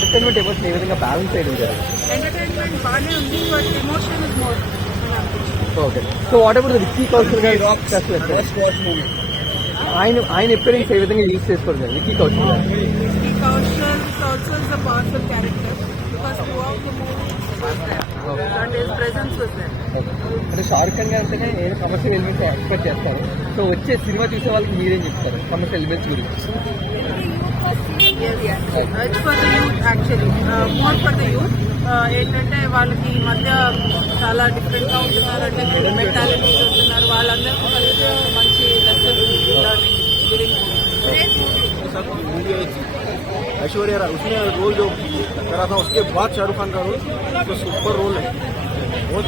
Entertainment emotion ఏ విధంగా balance చేయడం జరిగింది? ఎంటర్టైన్మెంట్ బాగానే ఉంది, but emotion is more. Okay. So what about Vicky Kaushal గారు? ఆయన అపియరెన్స్ ఏ విధంగా యూజ్ చేసుకోవడం విక్కీ కౌశల్ గారు? Vicky Kaushal is also a powerful character because throughout the movie and his presence was there. అంటే షారుఖ్ ఖాన్ గారు అంటేనే ఏదో కమర్షియల్ ఎలిమెంట్స్ ఎక్స్పెక్ట్ చేస్తారు. సో వచ్చే సినిమా చూసే వాళ్ళకి మీరేం చెప్తారు కమర్షియల్ ఎలిమెంట్స్ గురించి? It's for the youth actually, more for the youth. ఏంటంటే వాళ్ళకి ఈ మధ్య చాలా డిఫరెంట్గా ఉంటున్నారు, అంటే మెంటాలిటీస్ ఉంటున్నారు, వాళ్ళందరికీ కలిసి మంచి lesson learning during. Aishwarya Rai उसने रोल जो करा था उसके बाद शाहरुख खान का रोल तो सुपर रोल है, बहुत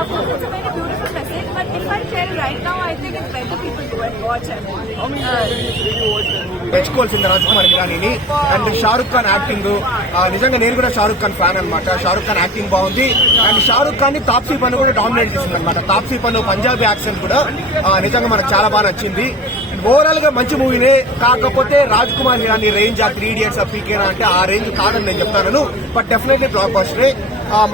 Of course, it's a very beautiful message, but if I tell right now, I think it's better people go and watch it. మెచ్చుకోవాల్సింది రాజ్కుమార్ హిరానీని అండ్ షారుఖ్ ఖాన్ యాక్టింగ్. నిజంగా నేను కూడా షారుఖ్ ఖాన్ ఫ్యాన్ అనమాట. షారుఖ్ ఖాన్ యాక్టింగ్ బాగుంది అండ్ షారుఖ్ ఖాన్ ని తాప్సీ పన్ను కూడా డామినేట్ చేసింది అనమాట. తాప్సీ పన్ను పంజాబీ యాక్సెంట్ కూడా నిజంగా మనకు చాలా బాగా నచ్చింది. ఓవరాల్ గా మంచి మూవీనే, కాకపోతే రాజ్ కుమార్ హిరానీ రేంజ్ ఆ 3 Idiots ఆ పీకేనా అంటే ఆ రేంజ్ కాదని నేను చెప్తాను. బట్ డెఫినెట్లీ బ్లాక్ బస్టరే,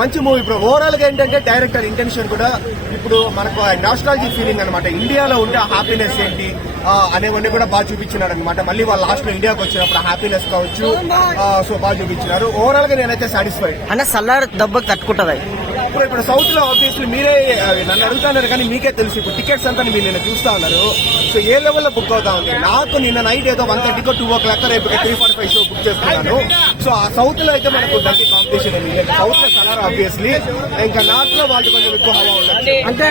మంచి మూవీ. ఇప్పుడు ఓవరాల్ గా ఏంటంటే డైరెక్టర్ ఇంటెన్షన్ కూడా ఇప్పుడు మనకు నాస్టాలజీ ఫీలింగ్ అనమాట. ఇండియాలో ఉంటే ఆ హ్యాపీనెస్ ఏంటి అనేవన్నీ కూడా బాగా చూపించినారు అనమాట. మళ్ళీ వాళ్ళు లాస్ట్ లో ఇండియాకి వచ్చినప్పుడు హ్యాపీనెస్ కావచ్చు, సో బాగా చూపించినారు. ఓవరాల్ గా నేనైతే సాటిస్ఫైడ్. అంటే సల్లార్ దెబ్బకి తట్టుకుంటుంది. ఇప్పుడు సౌత్ లో ఆబ్వియస్లీ మీరే నన్ను అడుగుతున్నారు కానీ మీకే తెలుసు ఇప్పుడు టికెట్స్ అంతా మీరు నిన్న చూస్తా ఉన్నారు. సో ఏ లెవెల్లో బుక్ అవుతా ఉంది. నాకు నిన్న నైట్ ఏదో 1:30 2 o'clock రేపు 3:45 షో బుక్ చేస్తున్నాను. సో ఆ సౌత్ లో అయితే మనకు దగ్గర కాంపిటీషన్ ఉంది. సౌత్ లో సలార్ ఆబ్వియస్లీ, ఇంకా నార్త్ లో వాళ్ళు కొంచెం ఎక్కువ హవా ఉండదు. అంటే